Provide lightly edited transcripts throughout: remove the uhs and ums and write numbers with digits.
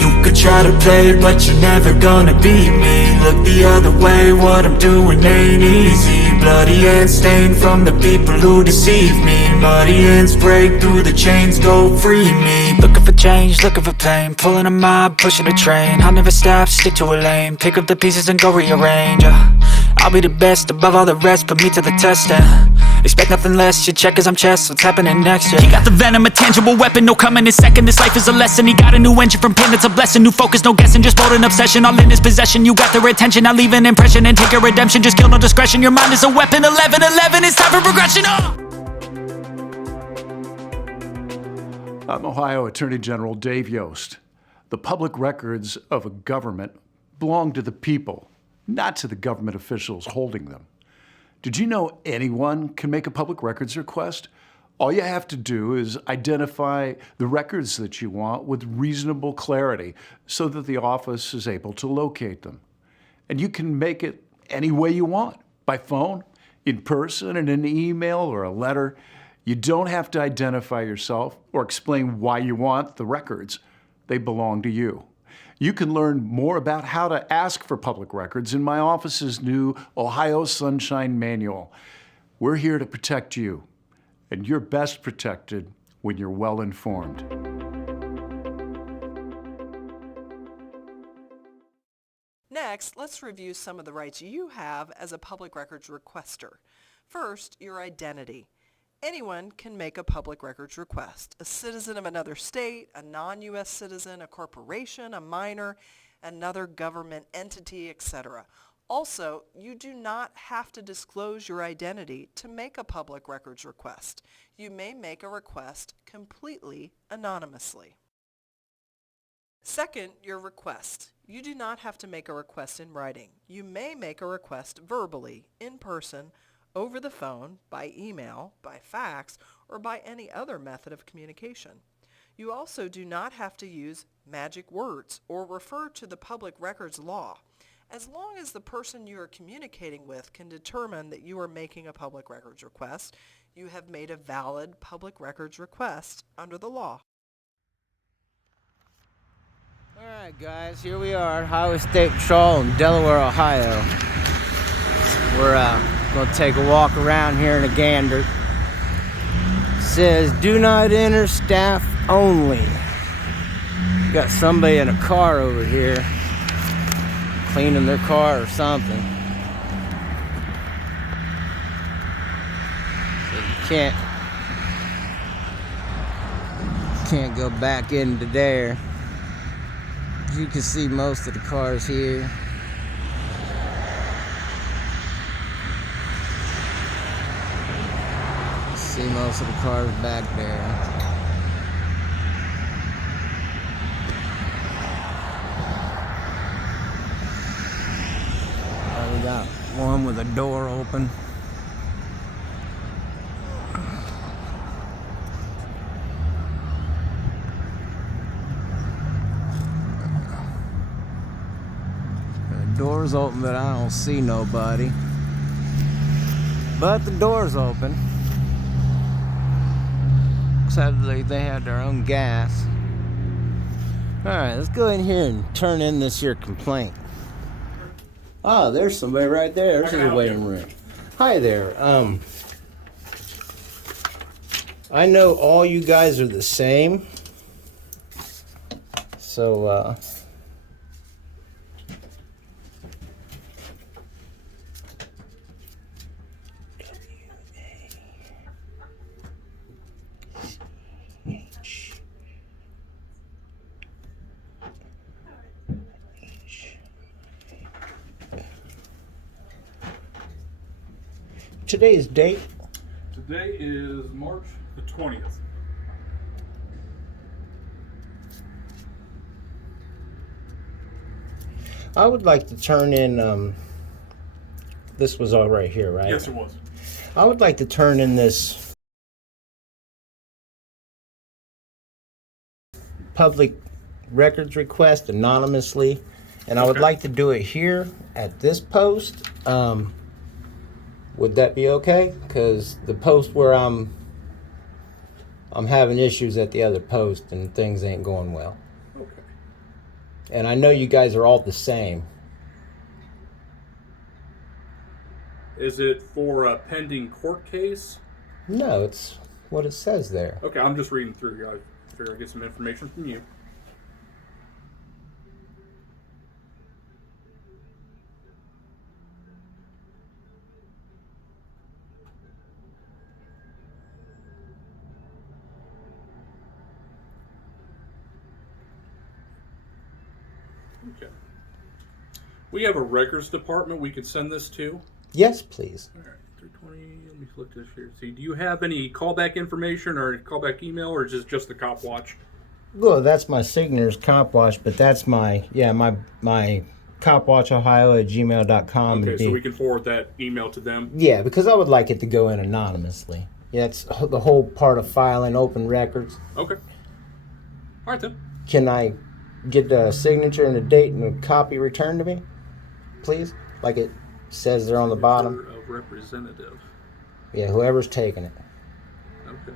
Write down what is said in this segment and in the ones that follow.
You could try to play, but you're never gonna beat me. Look the other way, what I'm doing ain't easy. Bloody hands stained from the people who deceive me. Muddy hands break through the chains, go free me. Looking for change, looking for pain, pulling a mob, pushing a train. I'll never stop, stick to a lane, pick up the pieces and go rearrange. I'll be the best above all the rest, put me to the test and expect nothing less. You check as I'm chess, what's happening next? Yeah. He got the venom, a tangible weapon, no coming in second. This life is a lesson. He got a new engine from pain, it's a blessing. New focus, no guessing, just bold and obsession. All in his possession, you got their attention. I'll leave an impression and take your redemption. Just kill no discretion, your mind is a weapon. 11-11, it's time for progression. I'm Ohio Attorney General Dave Yost. The public records of a government belong to the people, not to the government officials holding them. Did you know anyone can make a public records request? All you have to do is identify the records that you want with reasonable clarity so that the office is able to locate them. And you can make it any way you want, by phone, in person, in an email or a letter. You don't have to identify yourself or explain why you want the records. They belong to you. You can learn more about how to ask for public records in my office's new Ohio Sunshine Manual. We're here to protect you, and you're best protected when you're well informed. Next, let's review some of the rights you have as a public records requester. First, your identity. Anyone can make a public records request. A citizen of another state, a non-U.S. citizen, a corporation, a minor, another government entity, etc. Also, you do not have to disclose your identity to make a public records request. You may make a request completely anonymously. Second, your request. You do not have to make a request in writing. You may make a request verbally, in person, over the phone, by email, by fax, or by any other method of communication. You also do not have to use magic words or refer to the public records law, as long as the person you are communicating with can determine that you are making a public records request. You have made a valid public records request under the law. All right, guys, here we are, Highway State Patrol in Delaware, Ohio. We're going to take a walk around here in a gander. It says, do not enter, staff only. Got somebody in a car over here cleaning their car or something. So you can't go back into there. You can see most of the cars here. See most of the cars back there. We got one with a door open. The door's open, but I don't see nobody. But the door's open. Sadly, they had their own gas. Alright, let's go in here and turn in this here complaint. Oh, there's somebody right there. There's a waiting room. Hi there. I know all you guys are the same. So, today's date? Today is March the 20th. I would like to turn in, this was all right here, right? Yes, it was. I would like to turn in this public records request anonymously, and I would like to do it here at this post. Would that be okay? Because the post where I'm I'm having issues at the other post and things ain't going well. Okay. And I know you guys are all the same. Is it for a pending court case? No, it's what it says there. Okay, I'm just reading through here. I figure I'd get some information from you. Okay. We have a records department we could send this to. Yes, please. All right, 320. Let me look this here. See, do you have any callback information or callback email, or is this just the cop watch? Well, that's my signature Copwatch, but that's my copwatchohio@gmail.com. Okay, so we can forward that email to them. Yeah, because I would like it to go in anonymously. Yeah, it's the whole part of filing open records. Okay. All right then. Can I get the signature and the date and a copy returned to me, please? Like it says there on the bottom. Of representative. Yeah, whoever's taking it. Okay.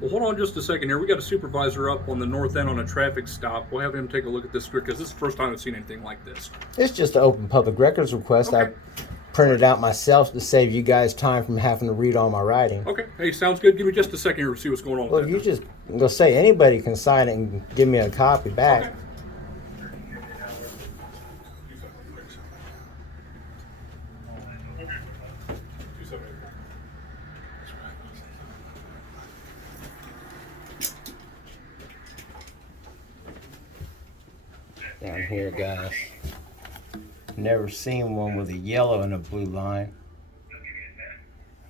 Well, hold on just a second here. We got a supervisor up on the north end on a traffic stop. We'll have him take a look at this script because this is the first time I've seen anything like this. It's just an open public records request. Okay. I printed out myself to save you guys time from having to read all my writing. Okay. Hey, sounds good. Give me just a second here to see what's going on Well, with if you that. just go say anybody can sign it and give me a copy back. Okay. Down here, guys. Never seen one with a yellow and a blue line.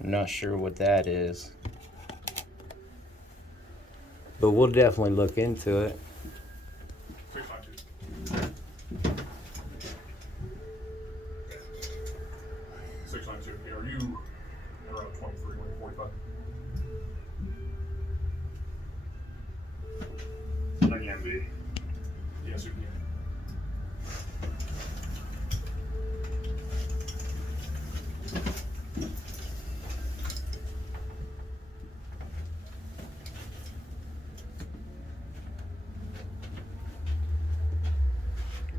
I'm not sure what that is. But we'll definitely look into it. 692. Are you around 23, 45? I can be. Yes, you can.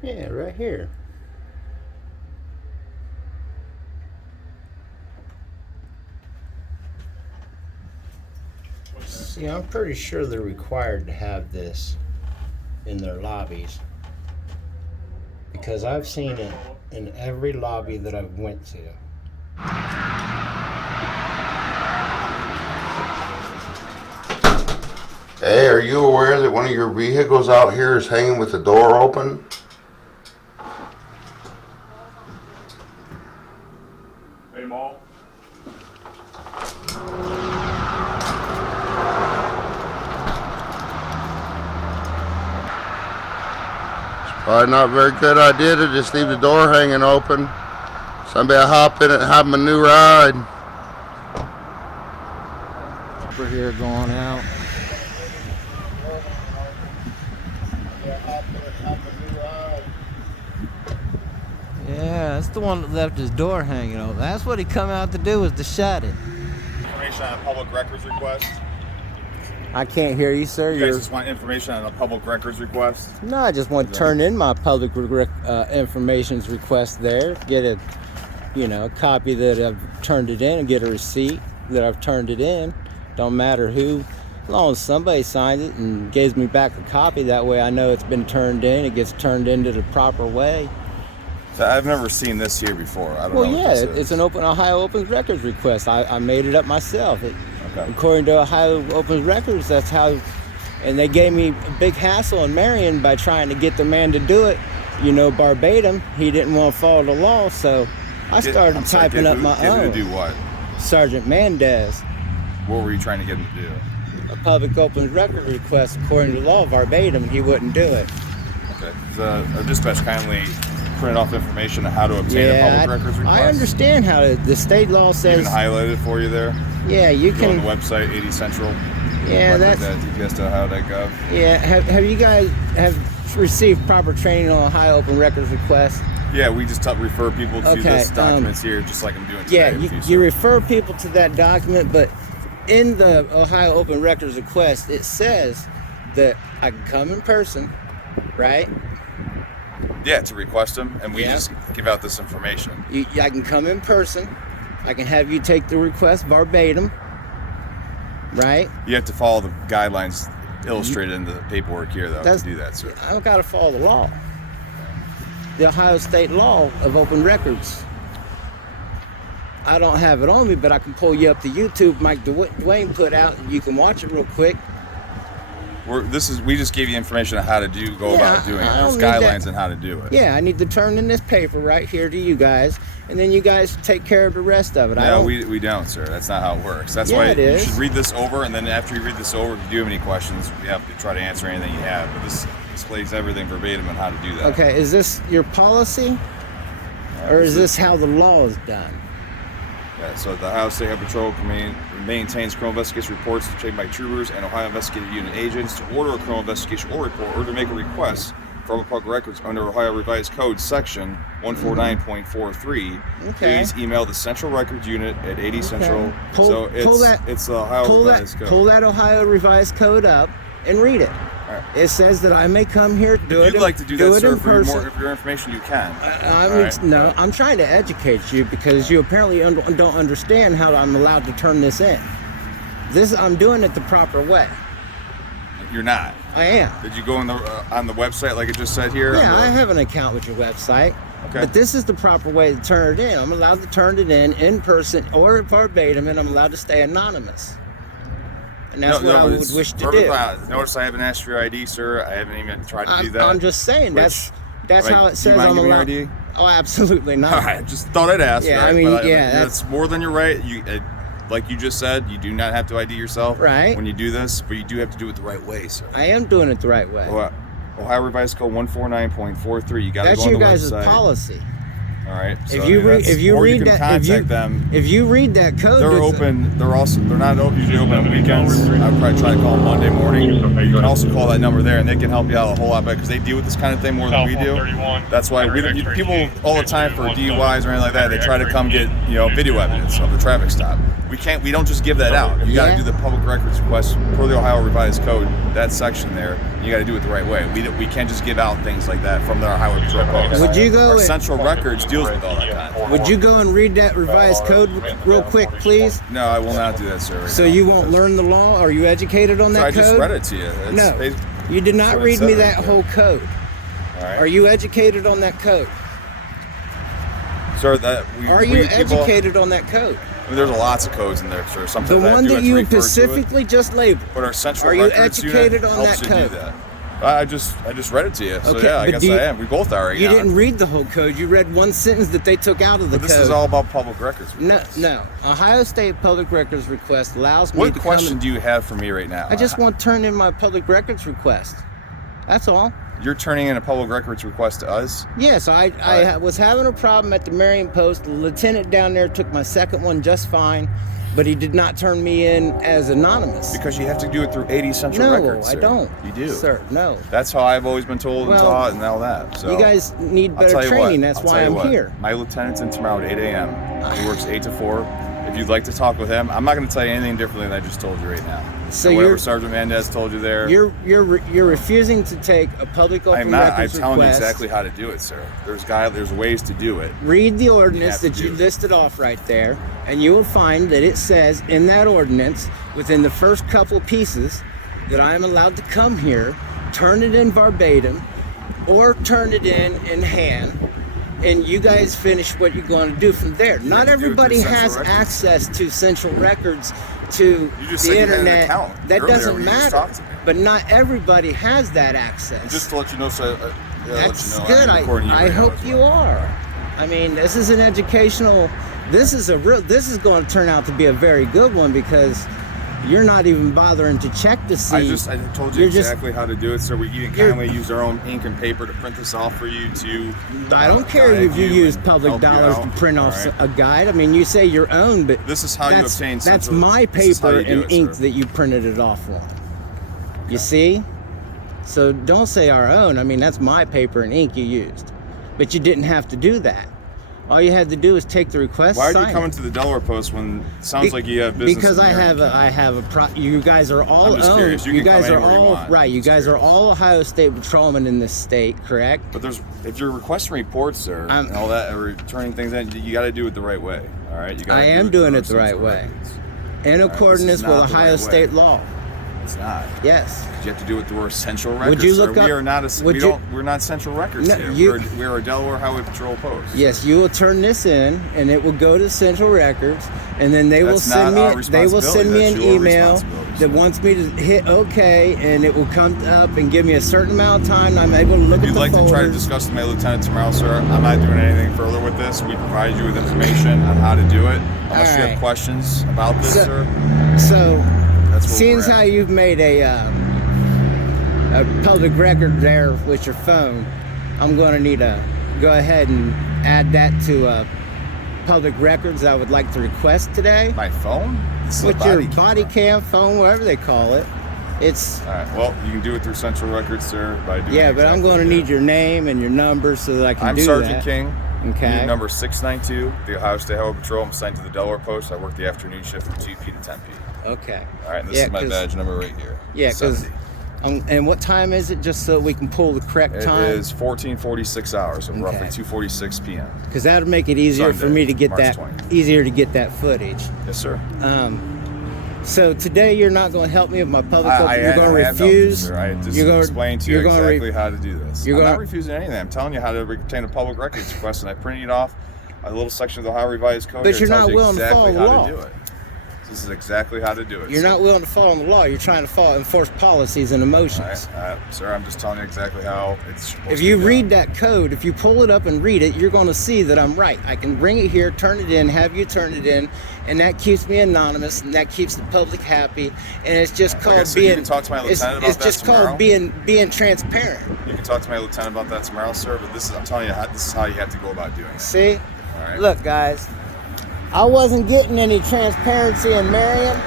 Yeah, right here. See, I'm pretty sure they're required to have this in their lobbies, because I've seen it in every lobby that I've went to. Hey, are you aware that one of your vehicles out here is hanging with the door open? Hey, Maul. Probably not a very good idea to just leave the door hanging open. Somebody will hop in it and have them a new ride. We're here going out. Yeah, that's the one that left his door hanging open. That's what he come out to do, was to shut it. Information on a public records request. I can't hear you, sir. You guys just want information on a public records request? No, I just want to turn in my public information request there. Get a, copy that I've turned it in, and get a receipt that I've turned it in. Don't matter who, as long as somebody signs it and gives me back a copy. That way I know it's been turned in. It gets turned into the proper way. So I've never seen this here before. I don't Well, know. yeah, what this is. it's an Ohio Opens Records request. I made it up myself. Okay. According to Ohio Opens Records, that's how, and they gave me a big hassle in Marion by trying to get the man to do it, verbatim. He didn't want to follow the law, so I started typing up my own. To do what? Sergeant Mendez, What were you trying to get him to do? a public Opens Record request according to law, verbatim. He wouldn't do it. Okay. The dispatch kindly printed off information on how to obtain a public records request. I understand how the state law says. Even highlighted for you there. Yeah, you Go on can. the website 80 Central. Yeah, that's. DPS.ohio.gov. Yeah, have you guys have received proper training on Ohio Open Records request? Yeah, we just refer people to Okay, this documents here, just like I'm doing today. Yeah, with you sir. refer people to that document, but in the Ohio Open Records request, it says that I can come in person, right? Yeah, to request them, and we Yeah. just give out this information. I can come in person. I can have you take the request verbatim, right? You have to follow the guidelines illustrated in the paperwork here, though, to do that, sir. I don't got to follow the law. The Ohio State law of open records. I don't have it on me, but I can pull you up the YouTube Mike Dwayne put out, and you can watch it real quick. We just gave you information on how to go about doing it. There's guidelines on how to do it. Yeah, I need to turn in this paper right here to you guys, and then you guys take care of the rest of it. No, we don't, sir. That's not how it works. That's why you should read this over, and then after you read this over, if you do have any questions, we have to try to answer anything you have. But this displays everything verbatim on how to do that. Okay, is this your policy, or is this how the law is done? Yeah, so the Ohio State Highway Patrol maintains criminal investigation reports to trademark troopers and Ohio Investigative Unit agents to order a criminal investigation or report or to make a request from public records under Ohio Revised Code Section 149.43. Okay. Please email the Central Records Unit at 80 Central. It's the Ohio Revised Code. Pull that Ohio Revised Code up and read it. Right. It says that I may come here, If you'd like to do that, sir, for your information, you can. I'm trying to educate you because you apparently don't understand how I'm allowed to turn this in. I'm doing it the proper way. You're not. I am. Did you go on the website like it just said here? Yeah, I have an account with your website. Okay. But this is the proper way to turn it in. I'm allowed to turn it in person or verbatim, and I'm allowed to stay anonymous. And that's what I would wish to do. Notice I haven't asked for your ID, sir. I haven't even tried to do that. I'm just saying that's how it says I'm allowed. ID? Oh, absolutely not. All right, just thought I'd ask. Yeah, right? I mean, that's more than you're right. Like you just said, you do not have to ID yourself when you do this, but you do have to do it the right way, sir. I am doing it the right way. Ohio Revised Code 149.43. You got to go on the website. That's your guys' policy. All right. So if you read that code, they're open. They're not usually open on weekends. I would probably try to call them Monday morning. You can also call that number there, and they can help you out a whole lot better because they deal with this kind of thing more than we do. That's why people all the time for DUIs or anything like that, they try to come get video evidence of the traffic stop. We don't just give that out. You got to do the public records request per the Ohio Revised Code. That section there, you got to do it the right way. We can't just give out things like that from our highway patrol post. Would you go? Our Central Records deals with all that kind of thing. Would you go and read that revised code real quick, please? No, I will not do that, sir. So you won't learn the law? Are you educated on that code? I just read it to you. No, you did not read me that whole code. All right. Are you educated on that code? Sir, are you educated on that code? I mean, there's lots of codes in there, sir. The one that you specifically just labeled. But our Central Are you Records educated unit on helps that you code? do that. I just read it to you. So Okay, yeah, I guess I am. We both are. You didn't read the whole code. You read one sentence that they took out of the code. This is all about public records requests. No. Ohio State Public Records request allows me to come. What question do you have for me right now? I just want to turn in my public records request. That's all. You're turning in a public records request to us? Yes, I was having a problem at the Marion Post. The lieutenant down there took my second one just fine, but he did not turn me in as anonymous. Because you have to do it through 80 Central Records, No, sir. I don't. You do. Sir, no. That's how I've always been told and taught and all that. So you guys need better training. That's why I'm here. My lieutenant's in tomorrow at 8 a.m. He works 8 to 4. If you'd like to talk with him, I'm not going to tell you anything differently than I just told you right now. So whatever Sergeant Mendez told you there. You're refusing to take a public open I'm not. records I'm telling you request. exactly how to do it, sir. There's ways to do it. Read the ordinance that you listed off right there, and you will find that it says in that ordinance, within the first couple pieces, that I am allowed to come here, turn it in verbatim, or turn it in hand, and you guys finish what you're going to do from there. Not everybody has access to Central Records, to the internet. That doesn't matter. But not everybody has that access. Just to let you know, that's good. I hope you are. I mean, this is an educational. This is going to turn out to be a very good one because you're not even bothering to check to see. I told you exactly how to do it, sir. We even kindly use our own ink and paper to print this off for you to. I don't care if you use public dollars to print off a guide. I mean, you say your own, but this is how you obtain. That's my paper and ink that you printed it off on. You see? So don't say our own. I mean, that's my paper and ink you used, but you didn't have to do that. All you had to do is take the request. Why are sign you coming it. to the Delaware Post when it sounds like you have business? Because in I have a you guys are all I'm just owned. curious. You can guys come are anywhere you all want. right. You guys are all Ohio State patrolmen in this state, correct? But if you're requesting reports, sir, and all that, or returning things in, you got to do it the right way. All right. I am doing it the right way, in accordance with Ohio State law. It's not. Yes. You have to do it through our central records. Would you look sir. up? We are not we're not central records No, here. We're a Delaware Highway Patrol post. Yes, you will turn this in, and it will go to Central Records, and then they will send me. They will send me an email that wants me to hit OK, and it will come up and give me a certain amount of time. And I'm able to look at the folders. If you'd like to try to discuss with my lieutenant tomorrow, sir, I'm not doing anything further with this. We provide you with information on how to do it. Unless you have questions about this, sir. So, that's seeing how you've made a public record there with your phone, I'm going to need to go ahead and add that to public records I would like to request today. My phone? With your body cam phone, whatever they call it. It's all right. Well, you can do it through Central Records, sir. By doing but I'm going to need your name and your number so that I can do that. I'm Sergeant King. Okay. Number 692, the Ohio State Highway Patrol. I'm assigned to the Delaware Post. I work the afternoon shift from 2p to 10p. Okay. All right. And this is my badge number right here. Yeah, because. And what time is it, just so we can pull the correct time? It is 14:46 hours, so roughly 2:46 p.m. Because that'll make it easier Sunday, for me to get March that 20th. Footage. Yes, sir. So today you're not going to help me with my public. You're going to refuse. No, I just explained to you exactly how to do this. I'm not refusing anything. I'm telling you how to obtain a public records request, and I printed it off a little section of the Ohio Revised Code. But you're not willing to follow the law. This is exactly how to do it. You're not willing to follow the law. You're trying to enforce policies and emotions. Sir, I'm just telling you exactly how it's supposed to be. If you read that code, if you pull it up and read it, you're going to see that I'm right. I can bring it here, turn it in, have you turn it in, and that keeps me anonymous, and that keeps the public happy. And it's just called being. You can talk to my lieutenant about it's just called being transparent. You can talk to my lieutenant about that tomorrow, sir. But I'm telling you, this is how you have to go about doing it. See? All right. Look, guys. I wasn't getting any transparency in Marion,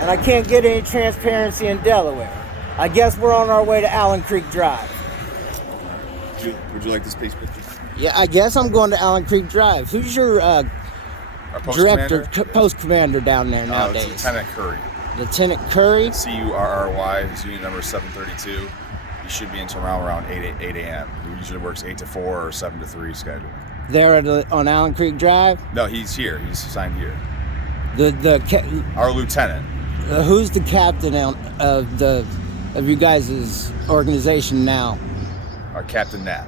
and I can't get any transparency in Delaware. I guess we're on our way to Allen Creek Drive. Would you like this piece picture? Yeah, I guess I'm going to Allen Creek Drive. Who's your director, post commander down there nowadays? It's Lieutenant Curry. Lieutenant Curry? Curry. His unit number is 732. He should be in tomorrow around 8 a.m. He usually works 8 to 4 or 7 to 3 schedule. There on Allen Creek Drive? No, he's here. He's assigned here. Our lieutenant. Who's the captain of you guys' organization now? Our Captain Knapp.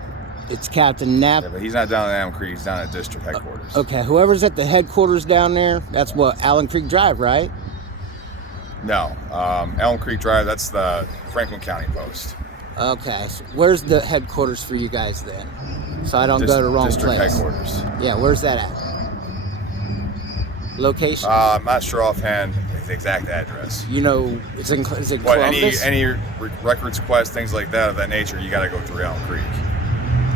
It's Captain Knapp. Yeah, but he's not down at Allen Creek. He's down at district headquarters. Okay, whoever's at the headquarters down there, that's what, Allen Creek Drive, right? No, Allen Creek Drive. That's the Franklin County Post. Okay, so where's the headquarters for you guys then? So I don't go to the wrong district place. Headquarters. Yeah, where's that at? Location? I'm not sure offhand the exact address. You know, is it Columbus? But any records requests, things like that of that nature, you got to go through Allen Creek.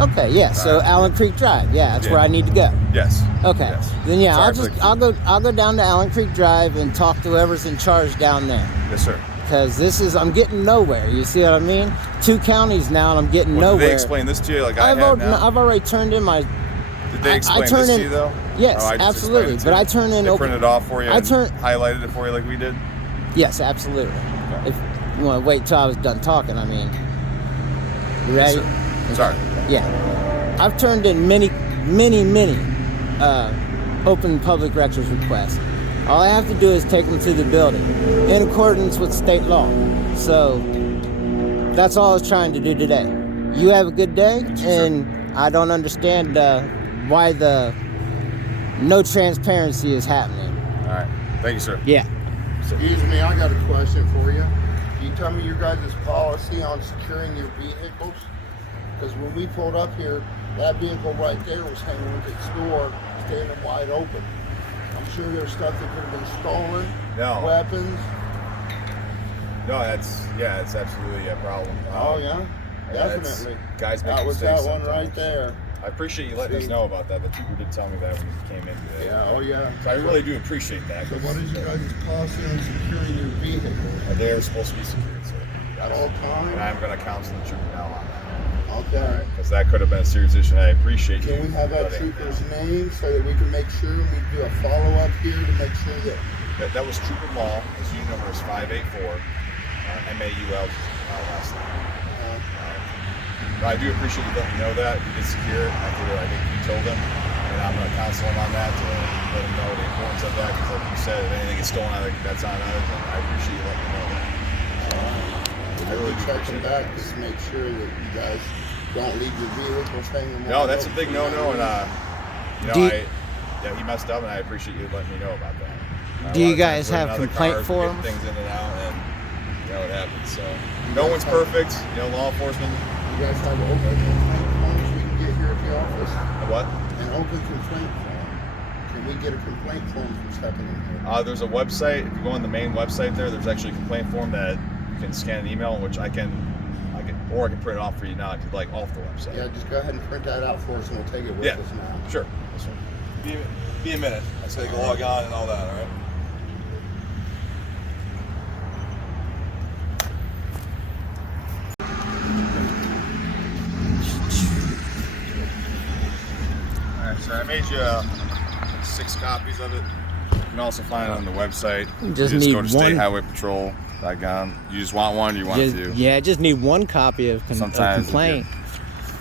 Okay, yeah. So Allen Creek Drive, yeah, that's where I need to go. Yes. Okay. Yes. Then yeah, I'll go down to Allen Creek Drive and talk to whoever's in charge down there. Yes, sir. Because I'm getting nowhere. You see what I mean? 2 counties now, and I'm getting nowhere. Did they explain this to you like I have now? I've already turned in my. Did they explain this to you though? Yes, absolutely. But I turned in. They printed it off for you. Highlighted it for you like we did. Yes, absolutely. Okay. If you want to wait till I was done talking, I mean. You ready? Yes, sorry. Yeah, I've turned in many open public records requests. All I have to do is take them to the building in accordance with state law. So that's all I was trying to do today. You have a good day, and I don't understand why the no transparency is happening. All right. Thank you, sir. Yeah. Excuse me, I got a question for you. Can you tell me your guys' policy on securing your vehicles? Because when we pulled up here, that vehicle right there was hanging with its door standing wide open. I'm sure there's stuff that could have been stolen. No. Weapons. No, it's absolutely a problem. Oh yeah, definitely. Guys make that was mistakes that one sometimes. right there. I appreciate you letting us know about that. The trooper did tell me that when he came in today. Yeah, oh yeah. So I really do appreciate that. So what is your guys' policy on securing your vehicle? They're supposed to be secured, sir. At all times? And I'm going to counsel the trooper now on that. Okay. Because that could have been a serious issue, and I appreciate you. Can we have that letting me trooper's know. name so that we can make sure we do a follow-up here to make sure that... That was Trooper Mall. His unit number is 584. MAUL last name. But I do appreciate you letting me know that. You did secure it. I think you told him. And I'm going to counsel him on that to let him know the importance of that. Because like you said, if anything gets stolen, I think that's on us. And I appreciate you letting me know that. I really do checking appreciate back that. just to make sure that you guys don't leave your vehicles hanging. No, that's a big no-no. And, he messed up, and I appreciate you letting me know about that. Do you guys have complaint for forms? Things in and out, and it happens. So no one's perfect. Law enforcement. You guys have open complaint forms we can get here at the office? What? An open complaint form. Can we get a complaint form from what's happening here? There's a website. If you go on the main website there's actually a complaint form that you can scan an email, which I can print it off for you now if you'd like off the website. Yeah, just go ahead and print that out for us, and we'll take it with us now. Sure. This one. Be a minute. I say go log on and all that. All right. So I made you 6 copies of it. You can also find it on the website. You just go need to one. statehighwaypatrol.com. You just want one, or you want two? Yeah, I just need one copy of Sometimes complaint.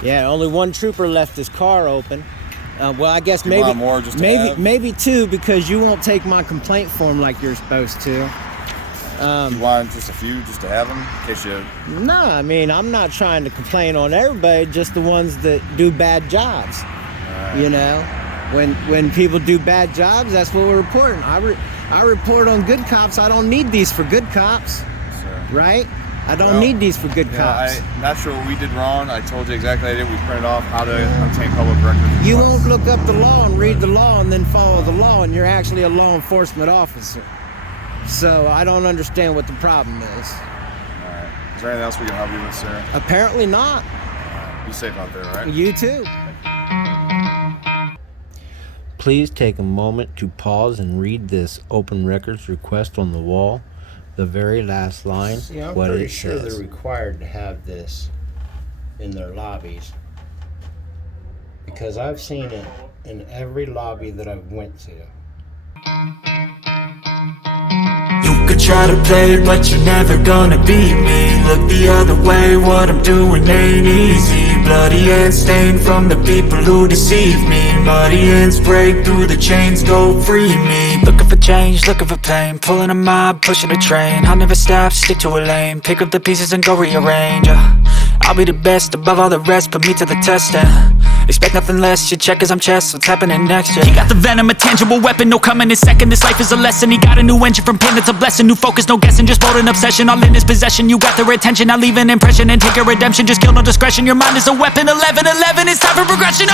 Yeah, only one trooper left his car open. Well, I guess You want more just to have? maybe 2, because you won't take my complaint form like you're supposed to. You want just a few, just to have them, in case you. No, I mean, I'm not trying to complain on everybody, just the ones that do bad jobs. You know, when people do bad jobs, that's what we're reporting. I report on good cops. I don't need these for good cops, right? I don't need these for good cops. I'm not sure what we did wrong. I told you exactly what I did. We printed off how to obtain public records. You won't look up the law and read the law and then follow the law, and you're actually a law enforcement officer. So I don't understand what the problem is. All right. Is there anything else we can help you with, sir? Apparently not. Be safe out there, all right? You too. Please take a moment to pause and read this open records request on the wall. The very last line, I'm what pretty it sure says. they're required to have this in their lobbies, because I've seen it in every lobby that I've went to. You could try to play, but you're never gonna beat me. Look the other way, what I'm doing ain't easy. Bloody hands stained from the people who deceive me. Muddy hands break through the chains, go free me. Looking for change, looking for pain. Pulling a mob, pushing a train. I'll never stop, stick to a lane. Pick up the pieces and go rearrange. I'll be the best above all the rest, put me to the test and expect nothing less, you check as I'm chess, what's happening next, yeah. He got the venom, a tangible weapon, no coming in second. This life is a lesson, he got a new engine from pain, it's a blessing. New focus, no guessing, just bold and obsession. All in his possession, you got their attention. I'll leave an impression and take a redemption, just kill no discretion. Your mind is a weapon, 11-11, it's time for progression,